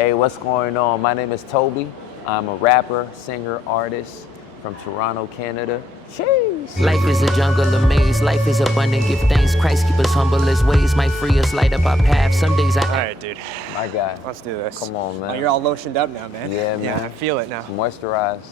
Hey, what's going on? My name is TOBi. I'm a rapper, singer, artist from Toronto, Canada. Cheers! Life is a jungle, a maze. Life is abundant. Give thanks. Christ keep us humble. His ways might free us, light up our path. Some days I... All right, dude. My guy. Let's do this. Come on, man. Oh, you're all lotioned up now, man. Yeah, man. Yeah, I feel it now. Moisturized.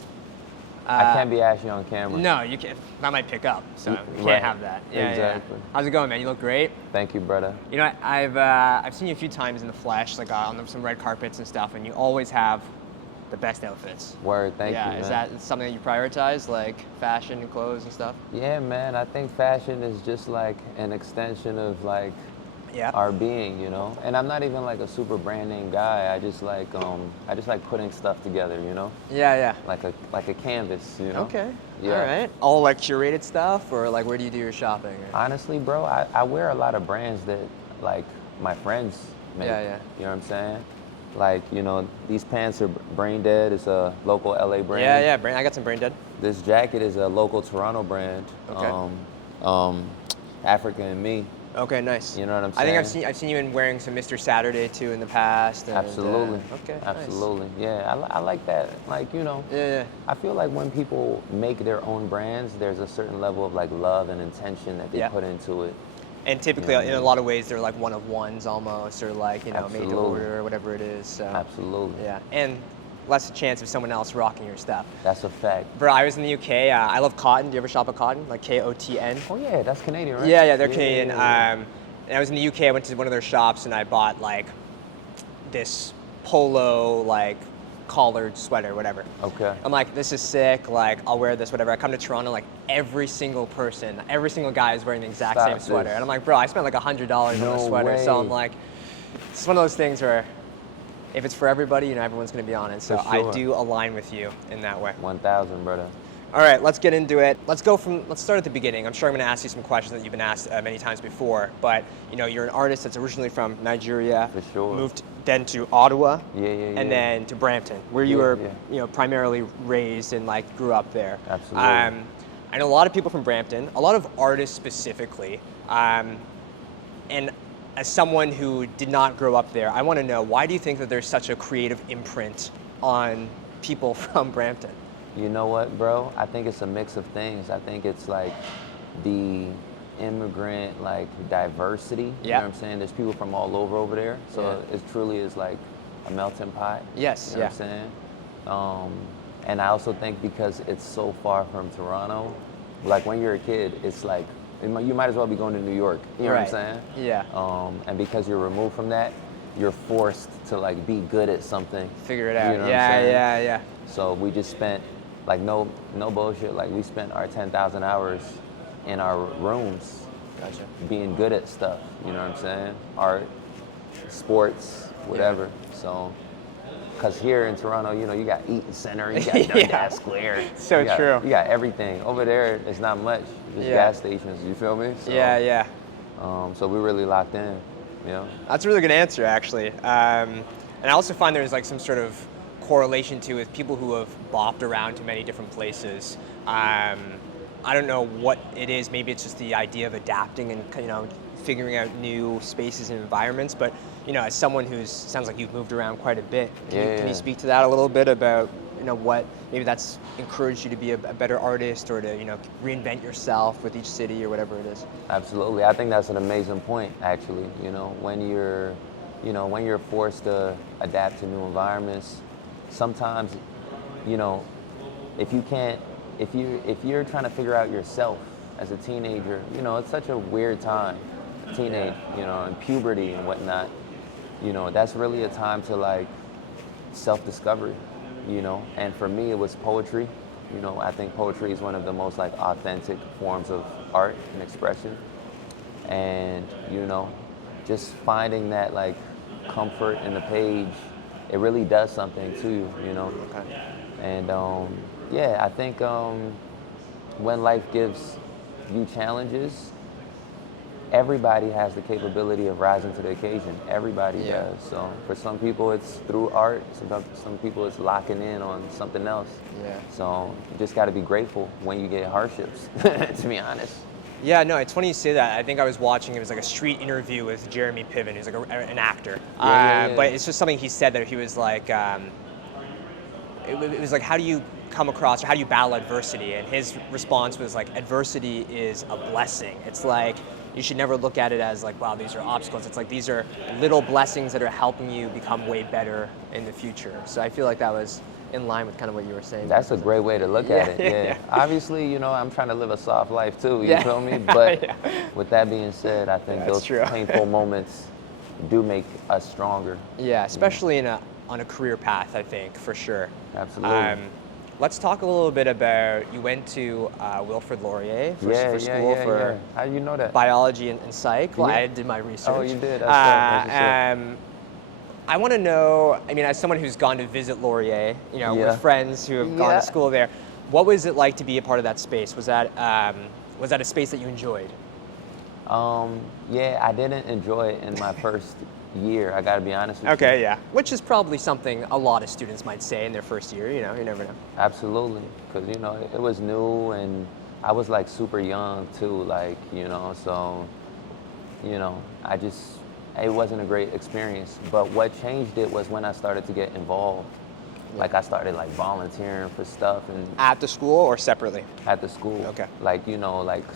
I can't be ashy on camera. No, you can't. That might pick up, so you can't Right. have that. Yeah, Exactly. yeah. How's it going, man? You look great. Thank you, brother. You know, I've seen you a few times in the flesh, like on some red carpets and stuff, and you always have the best outfits. Word, thank you, Yeah, man. is that something that you prioritize, like fashion and clothes and stuff? Yeah, man. I think fashion is just like an extension of like Yeah. our being, you know. And I'm not even like a super brand name guy. I just like putting stuff together, you know. Yeah, yeah. Like a canvas, you know. Okay. Yeah. All right. All like curated stuff, or like where do you do your shopping? Or? Honestly, bro, I wear a lot of brands that like my friends make. Yeah, yeah. You know what I'm saying? Like, you know, these pants are Brain Dead. It's a local LA brand. Yeah, yeah. I got some brain dead. This jacket is a local Toronto brand. Okay. Africa and Me. Okay, nice. You know what I'm I saying? think I've seen you in wearing some Mr. Saturday too in the past. And, Absolutely. Okay. Absolutely. Yeah, I like that. Like, you know. Nice. Yeah, yeah. I feel like when people make their own brands, there's a certain level of like love and intention that they Yeah. put into it. And typically, Yeah. in a lot of ways, they're like one of ones almost, or like made to Absolutely. order or whatever it is. So. Absolutely. Yeah, and less a chance of someone else rocking your stuff. That's a fact. Bro, I was in the UK. I love cotton. Do you ever shop at Cotton? Like Kotn? Oh yeah, that's Canadian, right? Yeah, yeah, they're Canadian. Yeah. And I was in the UK. I went to one of their shops and I bought like this polo like collared sweater, whatever. Okay. I'm like, this is sick. Like, I'll wear this, whatever. I come to Toronto, like every single guy is wearing the exact Stop same sweater, this. and I'm like, bro, I spent like $100 on No a sweater. So way. I'm like, it's one of those things where if it's for everybody, everyone's gonna be on it. So For sure. I do align with you in that way. 1,000, brother. All right, let's get into it. Let's start at the beginning. I'm sure I'm going to ask you some questions that you've been asked many times before, but you're an artist that's originally from Nigeria. For sure. Moved then to Ottawa. Yeah. And then to Brampton, where you Yeah, were, yeah. Primarily raised and like grew up there. Absolutely. I know a lot of people from Brampton, a lot of artists specifically, and as someone who did not grow up there, I want to know, why do you think that there's such a creative imprint on people from Brampton? You know what, bro? I think it's a mix of things. I think it's like the immigrant like diversity. You Yeah. know what I'm saying? There's people from all over there. So Yeah. it truly is like a melting pot. Yes, You know yeah. what I'm saying? And I also think because it's so far from Toronto, like when you're a kid, it's like you might as well be going to New York. You know Right. what I'm saying? Yeah. And because you're removed from that, you're forced to like be good at something. Figure it out. You know what I'm saying? Yeah. So we just spent, like, no bullshit, like we spent our 10,000 hours in our rooms Gotcha. being good at stuff, you know what I'm saying? Art, sports, whatever. So, because here in Toronto, you got Eaton Center, you got Dundas Yeah. Square. So you got, true. You got everything. Over there, it's not much, just Yeah. gas stations, you feel me? So, Yeah. So we really locked in, you know? That's a really good answer, actually. And I also find there's like some sort of correlation to with people who have bopped around to many different places. I don't know what it is. Maybe it's just the idea of adapting and figuring out new spaces and environments. But as someone who's sounds like you've moved around quite a bit, can you speak to that a little bit about what maybe that's encouraged you to be a better artist or to reinvent yourself with each city or whatever it is? Absolutely. I think that's an amazing point, actually. When you're forced to adapt to new environments, sometimes, if you're trying to figure out yourself as a teenager, it's such a weird time, teenage, and puberty and whatnot. That's really a time to like self-discovery, and for me it was poetry. I think poetry is one of the most like authentic forms of art and expression, and just finding that like comfort in the page, it really does something to you, Okay. And I think when life gives you challenges, everybody has the capability of rising to the occasion. Everybody does. So for some people it's through art, some people it's locking in on something else. Yeah. So you just got to be grateful when you get hardships, to be honest. Yeah, no, it's funny you say that. I think I was watching, it was like a street interview with Jeremy Piven, who's like an actor. Yeah. But it's just something he said that he was like, it was like, how do you come across, or how do you battle adversity? And his response was like, adversity is a blessing. It's like, you should never look at it as like, wow, these are obstacles. It's like, these are little blessings that are helping you become way better in the future. So I feel like that was in line with kind of what you were saying. That's a great way to look at it, yeah. Obviously, you know, I'm trying to live a soft life too, you feel me? But with that being said, I think those painful moments do make us stronger. Yeah, especially on a career path, I think, for sure. Absolutely. Let's talk a little bit about, you went to Wilfrid Laurier for school for How do you know that? biology and psych. Well, I did my research. Oh, you did? That's I want to know, I mean, as someone who's gone to visit Laurier, you know, with friends who have gone to school there, what was it like to be a part of that space? Was that a space that you enjoyed? Yeah, I didn't enjoy it in my first year, I gotta be honest with you. Okay, yeah. Which is probably something a lot of students might say in their first year, you know, you never know. Absolutely, because, you know, it was new and I was like super young too, like, you know, so, you know, it wasn't a great experience. But what changed it was when I started to get involved. Like I started like volunteering for stuff and at the school or separately? At the school. Okay. Like, you know, like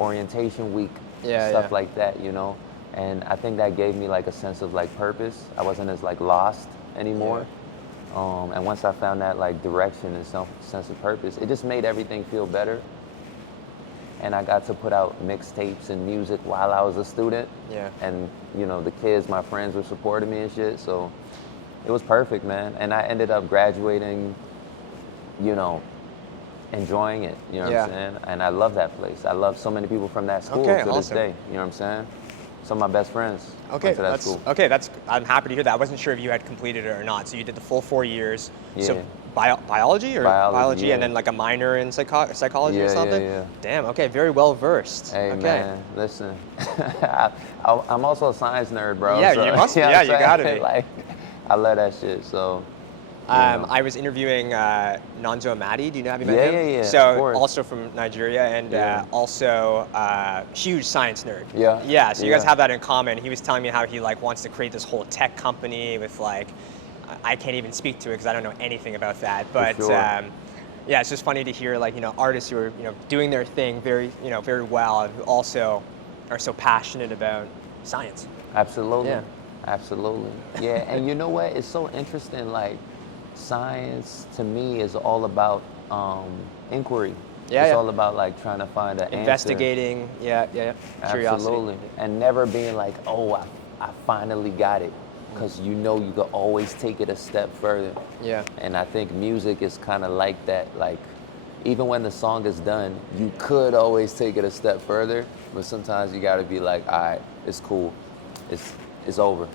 orientation week, stuff like that, you know. And I think that gave me like a sense of like purpose. I wasn't as like lost anymore. And once I found that like direction and some sense of purpose, it just made everything feel better. And I got to put out mixtapes and music while I was a student. Yeah. And, you know, the kids, my friends were supporting me and shit. So it was perfect, man. And I ended up graduating, you know, enjoying it. You know what I'm saying? And I love that place. I love so many people from that school to this day. You know what I'm saying? Some of my best friends went to that school. I'm happy to hear that. I wasn't sure if you had completed it or not. So you did the full 4 years. Yeah. So biology or biology and then like a minor in psychology or something? Yeah. Damn, okay, very well versed. Hey, man, listen. I'm also a science nerd, bro. Yeah, so, you must be. Yeah, you gotta be. Like, I love that shit, so. I was interviewing Nonzo Amadi. Do you know? Have you met him? Yeah. So also from Nigeria and also huge science nerd. Yeah. So you guys have that in common. He was telling me how he like wants to create this whole tech company with like, I can't even speak to it because I don't know anything about that. But yeah, it's just funny to hear like, you know, artists who are, you know, doing their thing very well, and who also are so passionate about science. Absolutely. Yeah. Absolutely. Yeah. And you know what? It's so interesting. Like, science to me is all about inquiry. It's all about like trying to find an investigating, answer. Curiosity. Absolutely. And never being like, oh, I finally got it. Because you know you could always take it a step further. Yeah. And I think music is kind of like that. Like, even when the song is done, you could always take it a step further, but sometimes you got to be like, all right, it's cool. It's over.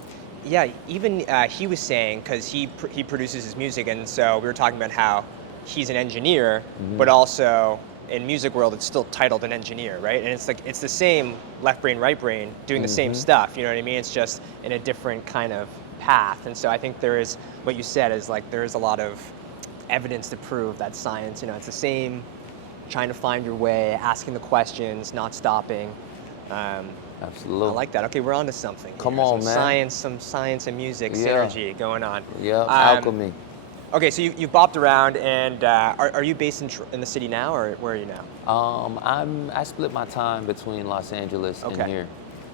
Yeah, even he was saying, because he produces his music, and so we were talking about how he's an engineer, but also in music world, it's still titled an engineer, right? And it's like, it's the same left brain, right brain, doing the same stuff, you know what I mean? It's just in a different kind of path. And so I think there is, what you said is like, there is a lot of evidence to prove that science, you know, it's the same, trying to find your way, asking the questions, not stopping. Absolutely. I like that. Okay, we're on to something. Come on, man. Some science and music synergy going on. Yeah, alchemy. Okay, so you've bopped around, and are you based in the city now, or where are you now? I split my time between Los Angeles and here.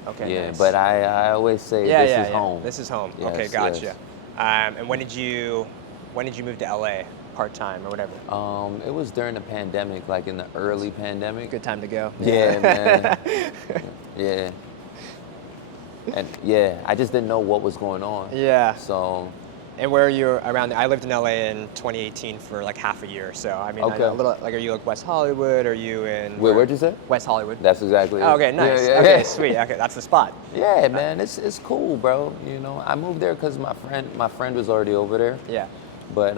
Okay. Yeah, nice. But I always say this is home. This is home. Yes, okay, gotcha. Yes. And when did you move to LA, part time or whatever? It was during the pandemic, like in the early pandemic. Good time to go. Yeah, man. Yeah. And I just didn't know what was going on. Yeah. So. And where are you around? I lived in LA in 2018 for like half a year. So I mean, I know a little, like, are you like West Hollywood? Are you in? Where'd you say? West Hollywood. That's exactly it. Oh, okay, nice. Okay, sweet. Okay, that's the spot. Yeah, man, it's cool, bro. You know, I moved there because my friend was already over there. Yeah. But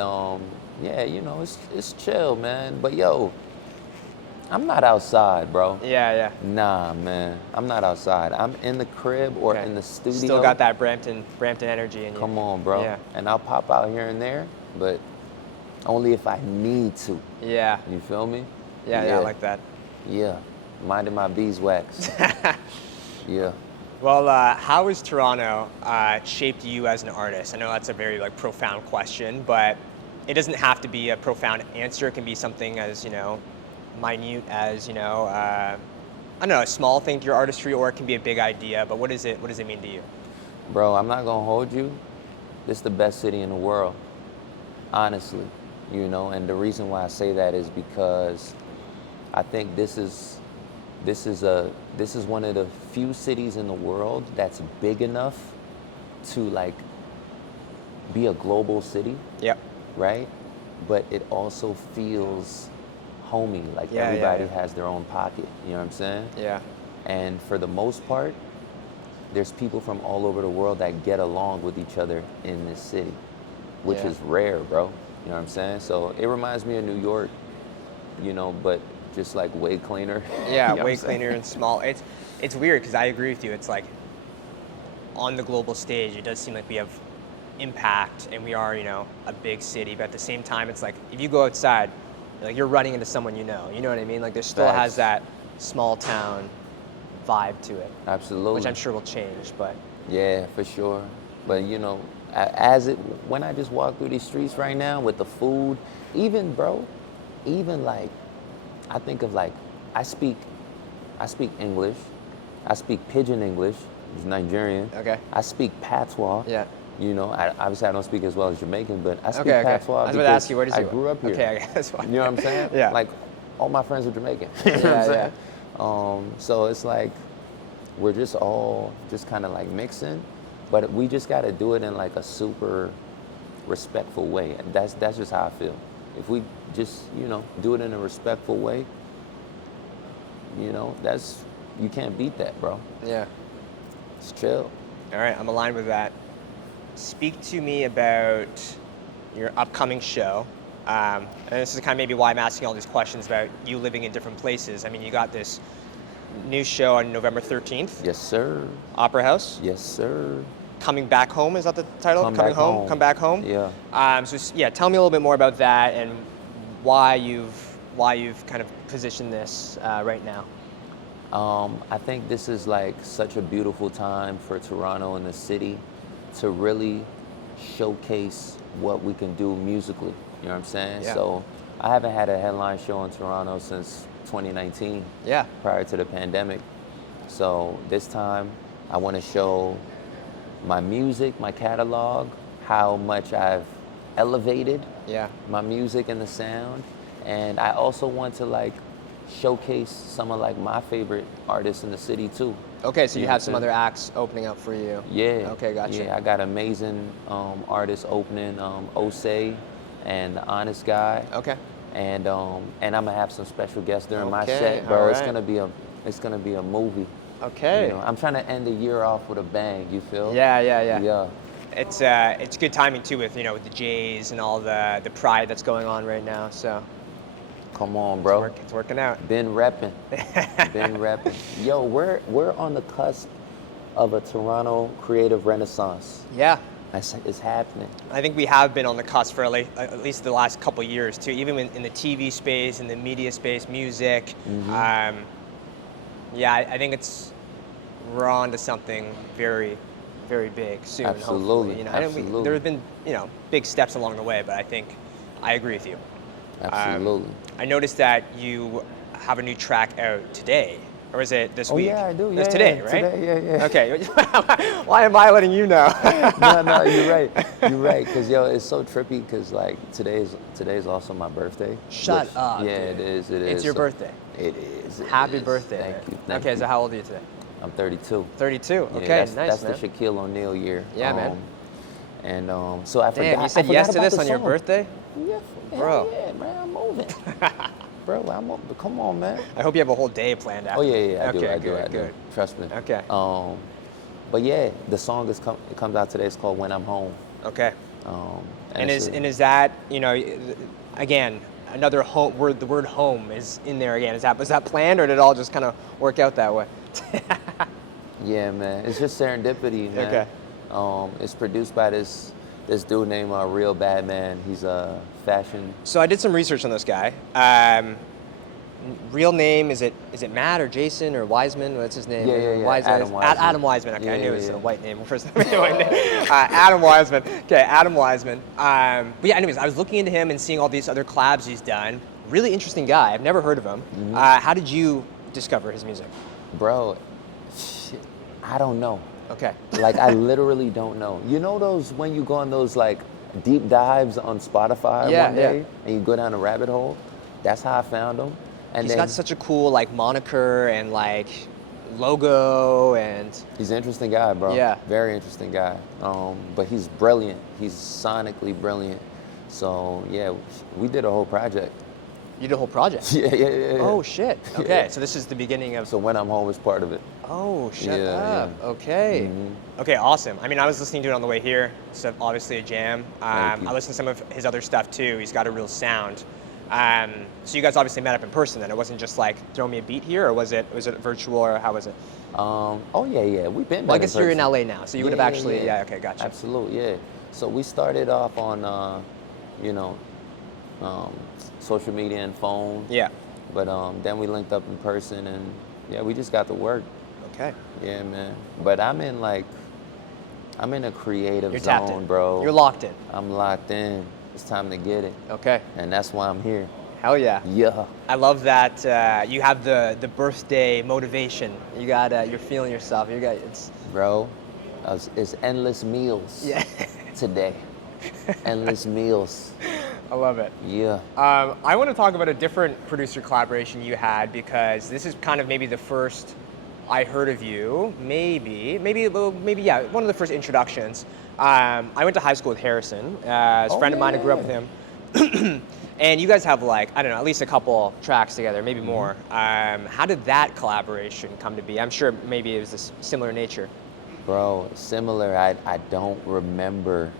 yeah, you know, it's chill, man. But yo, I'm not outside, bro. Yeah. Nah, man, I'm not outside. I'm in the crib or in the studio. Still got that Brampton energy in you. Come on, bro. Yeah. And I'll pop out here and there, but only if I need to. Yeah. You feel me? Yeah, I like that. Yeah. minding my beeswax. Yeah. Well, how has Toronto shaped you as an artist? I know that's a very like profound question, but it doesn't have to be a profound answer. It can be something as, you know, minute as, you know, I don't know, a small thing to your artistry, or it can be a big idea. But what does it mean to you? Bro, I'm not gonna hold you. This is the best city in the world, honestly. You know, and the reason why I say that is because I think this is one of the few cities in the world that's big enough to like be a global city. Yep. Right? But it also feels homey, like everybody has their own pocket, you know what I'm saying? Yeah. And for the most part, there's people from all over the world that get along with each other in this city, which is rare, bro. You know what I'm saying? So it reminds me of New York, you know, but just like way cleaner. Yeah, You know way what I'm saying? cleaner and small. It's weird because I agree with you. It's like on the global stage, it does seem like we have impact and we are, you know, a big city. But at the same time, it's like if you go outside, like you're running into someone you know. You know what I mean? Like there still has that small town vibe to it. Absolutely. Which I'm sure will change, but Yeah, for sure. But you know, when I just walk through these streets right now with the food, even like, I think of like, I speak English, I speak Pidgin English, it's Nigerian. Okay. I speak Patois. yeah. You know, obviously I don't speak as well as Jamaican, but I speak Okay. Patois I was about to because ask you, where does I you grew up here. Okay, that's why. You know what I'm saying? Yeah. Like, all my friends are Jamaican. You know what I'm Yeah, saying? So it's like, we're just all just kind of like mixing, but we just got to do it in like a super respectful way. And that's just how I feel. If we just, you know, do it in a respectful way, you know, you can't beat that, bro. Yeah. It's chill. All right, I'm aligned with that. Speak to me about your upcoming show. And this is kind of maybe why I'm asking all these questions about you living in different places. I mean, you got this new show on November 13th. Yes, sir. Opera House. Yes, sir. Coming Back Home, is that the title? Come Coming Back Home. Home. Come Back Home. Yeah. Tell me a little bit more about that and why you've kind of positioned this right now. I think this is like such a beautiful time for Toronto and the city to really showcase what we can do musically. You know what I'm saying? Yeah. So I haven't had a headline show in Toronto since 2019. Yeah. Prior to the pandemic. So this time I want to show my music, my catalog, how much I've elevated my music and the sound. And I also want to like showcase some of like my favorite artists in the city too. Okay, so you know have what some I'm other acts opening up for you. Yeah. Okay, gotcha. Yeah, I got amazing artists opening, Osei and The Honest Guy. Okay. And I'm gonna have some special guests during my Okay, set, bro. all It's right. gonna be a movie. Okay. You know, I'm trying to end the year off with a bang. You feel? Yeah. Yeah. It's good timing too with with the Jays and all the pride that's going on right now. So Come on, bro. it's working out. Been repping. Been repping. Yo, we're on the cusp of a Toronto creative renaissance. Yeah. It's happening. I think we have been on the cusp for at least the last couple of years too, even in the TV space, in the media space, music. Mm-hmm. I think we're on to something very, very big soon. Absolutely. Hopefully. Absolutely. There have been big steps along the way, but I agree with you. Absolutely. I noticed that you have a new track out today, or is it this week? Yeah, I do. It's Yeah, today, yeah, right? Today, yeah. Okay. Why am I letting you know? No, you're right. You're right. Cause it's so trippy. Cause like today's also my birthday. Shut up, Yeah, dude. it is. It is. It's your birthday. It is. it Happy is. birthday. Thank you. Okay, Thank so you. how old are you today? I'm 32. 32. Yeah, Okay, that's, nice, That's man. the Shaquille O'Neal year. Yeah, man. And so I forgot. Damn, you said I forgot yes to about this the on your song. birthday? Yeah, Bro. Yeah, man, I'm moving. Bro, come on, man. I hope you have a whole day planned after. Oh yeah, I do. Okay, I do. good, I do. good. Trust me. Okay. But yeah, the song it comes out today. It's called When I'm Home. Okay. And it's is that again another home word? The word home is in there again. Was that planned, or did it all just kind of work out that way? Yeah, man. It's just serendipity, man. Okay. It's produced by this dude named Real Bad Man. He's a fashion. So I did some research on this guy. real name, is it Matt or Jason or Wiseman? What's his name? Yeah. Wiseman. Adam Wiseman. Adam Wiseman. Okay, Yeah, I knew it yeah, was yeah. a white name first. Adam Wiseman. Okay, Adam Wiseman. But yeah, anyways, I was looking into him and seeing all these other collabs he's done. Really interesting guy. I've never heard of him. Mm-hmm. How did you discover his music? Bro, shit, I don't know. Okay. Like, I literally don't know. You know those, when you go on those, like, deep dives on Spotify one day, and you go down a rabbit hole? That's how I found him. And He's got such a cool, like, moniker and, like, logo, and... He's an interesting guy, bro. Yeah. Very interesting guy. But he's brilliant. He's sonically brilliant. So, yeah, we did a whole project. You did a whole project? Yeah. Oh, shit. Okay, Yeah. so this is the beginning of... So When I'm Home is part of it. Oh, shut Yeah, up. yeah. Okay. Mhm. Okay, awesome. I mean, I was listening to it on the way here. It's obviously a jam. Thank you. I listened to some of his other stuff too. He's got a real sound. So you guys obviously met up in person then. It wasn't just like throw me a beat here, or was it virtual, or how was it? Oh yeah. We've been. Well, I guess you're in LA now, so you would have actually. Yeah. Okay, gotcha. Absolutely, yeah. So we started off on, social media and phone. Yeah. But then we linked up in person, and yeah, we just got to work. Okay. Yeah, man. But I'm in a creative You're tapped zone, in. bro. You're locked in. I'm locked in. It's time to get it, Okay. and that's why I'm here. Hell yeah. Yeah. I love that you have the birthday motivation. You got you're feeling yourself. You got it's. Bro, it's endless meals. Yeah. Today. Endless meals. I love it. Yeah. I want to talk about a different producer collaboration you had, because this is kind of maybe the first I heard of you. Maybe, yeah, one of the first introductions. I went to high school with Harrison. As a friend of mine, I grew up with him. And you guys have, like, I don't know, at least a couple tracks together, maybe more. How did that collaboration come to be? I'm sure maybe it was this similar nature. Bro, similar. I don't remember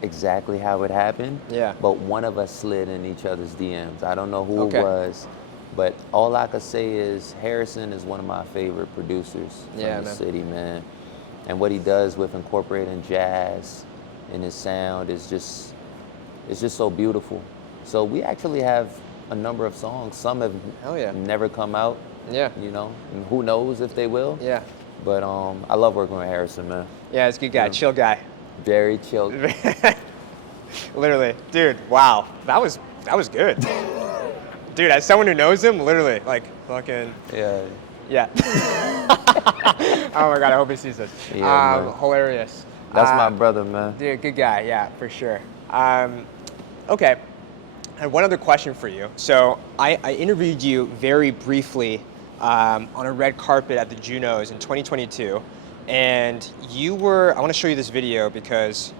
exactly how it happened. Yeah. But one of us slid in each other's DMs. I don't know who Okay. it was, but all I could say is Harrison is one of my favorite producers from Yeah, the man. city, man. And what he does with incorporating jazz in his sound is just, it's just so beautiful. So we actually have a number of songs. Some have Hell yeah. never come out, Yeah. you know, and who knows if they will. Yeah. But I love working with Harrison, man. Yeah, it's a good guy, Yeah. chill guy. Very chill. Literally, dude, wow, that was good. Dude, as someone who knows him, literally, like, fucking, Yeah. yeah. Oh my God, I hope he sees this. Yeah, man. Hilarious. That's my brother, man. Dude, good guy, yeah, for sure. Okay, I had one other question for you. So I interviewed you very briefly on a red carpet at the Junos in 2022, and you were, I want to show you this video because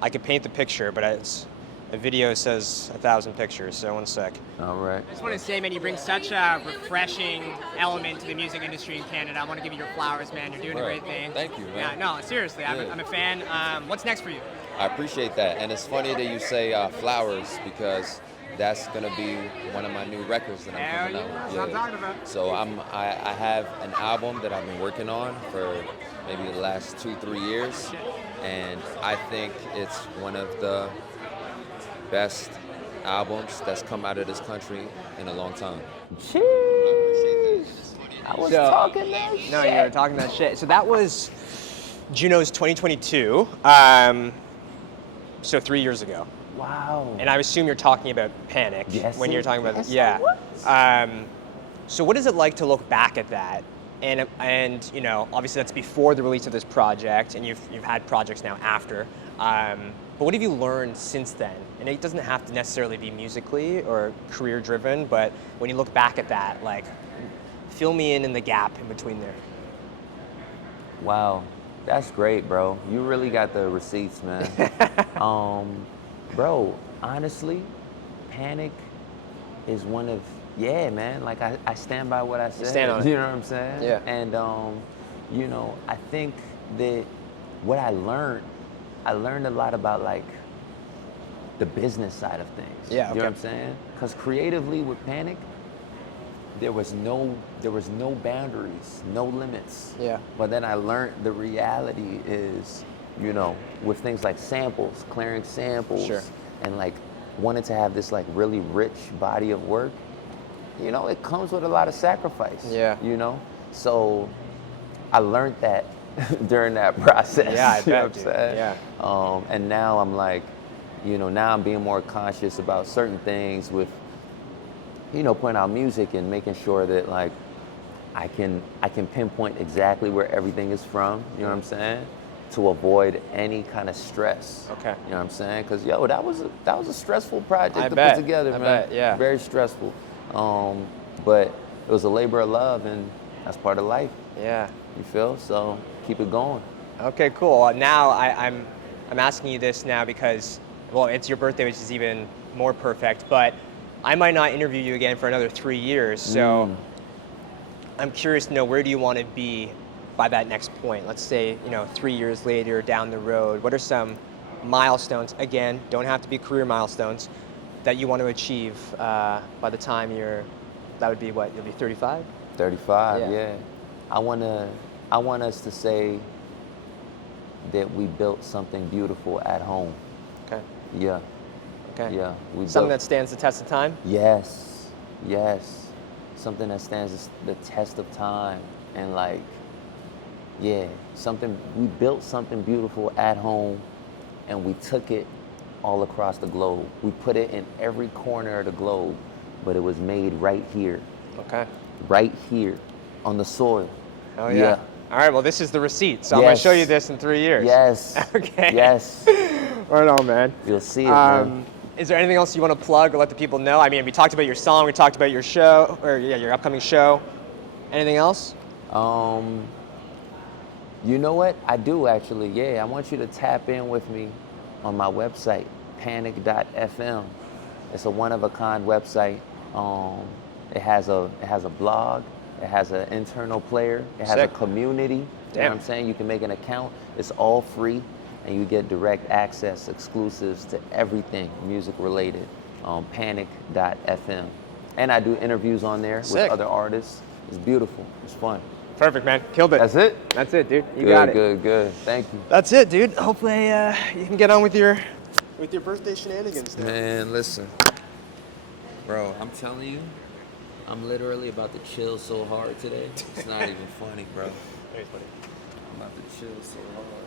I could paint the picture, but a video says 1,000 pictures, so one sec. All right. I just want to say, man, you bring such a refreshing element to the music industry in Canada. I want to give you your flowers, man. You're doing a great thing. Thank you, man. Yeah, no, seriously, I'm a fan. What's next for you? I appreciate that. And it's funny that you say flowers, because that's going to be one of my new records that I'm coming out with. That's what I'm talking about. So I have an album that I've been working on for maybe the last 2-3 years. And I think it's one of the best albums that's come out of this country in a long time. Jeez. I was talking that shit. No, you were talking that shit. So that was Junos 2022. So 3 years ago. Wow. And I assume you're talking about Panic Yes, when you're talking about yes, I was. So what is it like to look back at that? And you know, obviously that's before the release of this project, and you've had projects now after. But what have you learned since then? And it doesn't have to necessarily be musically or career driven, but when you look back at that, like, fill me in the gap in between there. Wow. That's great, bro. You really got the receipts, man. Bro, honestly, Panic is one of, yeah, man, like I stand by what I said. stand on it. You know what I'm saying? Yeah. And, you know, I think that what I learned a lot about, like, the business side of things. Yeah, You know what okay. I'm saying? Because creatively with Panic, there was no boundaries, no limits. Yeah. But then I learned the reality is, you know, with things like samples, clearing samples, Sure. and like wanted to have this like really rich body of work, you know, it comes with a lot of sacrifice. Yeah. You know, so I learned that during that process. Yeah, I you know bet, what I'm dude. saying? Yeah. And now I'm like, you know, now I'm being more conscious about certain things with, you know, putting out music and making sure that like I can pinpoint exactly where everything is from. You know what I'm saying? To avoid any kind of stress. Okay. You know what I'm saying? Because yo, that was a stressful project I to bet. put together, I man. bet, yeah. Very stressful. But it was a labor of love, and that's part of life. Yeah. You feel? So keep it going. Okay, cool. Now I'm asking you this now because, well, it's your birthday, which is even more perfect. But I might not interview you again for another 3 years, so I'm curious to know, where do you want to be by that next point? Let's say, you know, 3 years later down the road. What are some milestones? Again, don't have to be career milestones that you want to achieve by the time that would be what? You'll be 35. 35. Yeah. Yeah. I want us to say that we built something beautiful at home. Okay. Yeah. Okay. Yeah. We Something built, that stands the test of time. Yes. Yes. Something that stands the test of time, and like, yeah, we built something beautiful at home, and we took it all across the globe. We put it in every corner of the globe, but it was made right here. Okay. Right here on the soil. Oh yeah. All right. Well, this is the receipt, so I'm Yes. gonna show you this in 3 years. Yes. Okay. Yes. Right on, man. You'll see it, man. Is there anything else you want to plug or let the people know? I mean, we talked about your song, we talked about your show, or yeah, your upcoming show. Anything else? You know what? I do actually. Yeah, I want you to tap in with me on my website, panic.fm. It's a one-of-a-kind website. It has a blog. It has an internal player. It has Sick. a community. You know what I'm saying? You can make an account. It's all free, and you get direct access, exclusives to everything music related. Panic.fm. And I do interviews on there Sick. with other artists. It's beautiful. It's fun. Perfect, man. Killed it. That's it? That's it, dude. You Good, got it. good. Thank you. That's it, dude. Hopefully you can get on with your birthday shenanigans now. Man, listen. Bro, I'm telling you, I'm literally about to chill so hard today. It's not even funny, bro. Very funny. I'm about to chill so hard.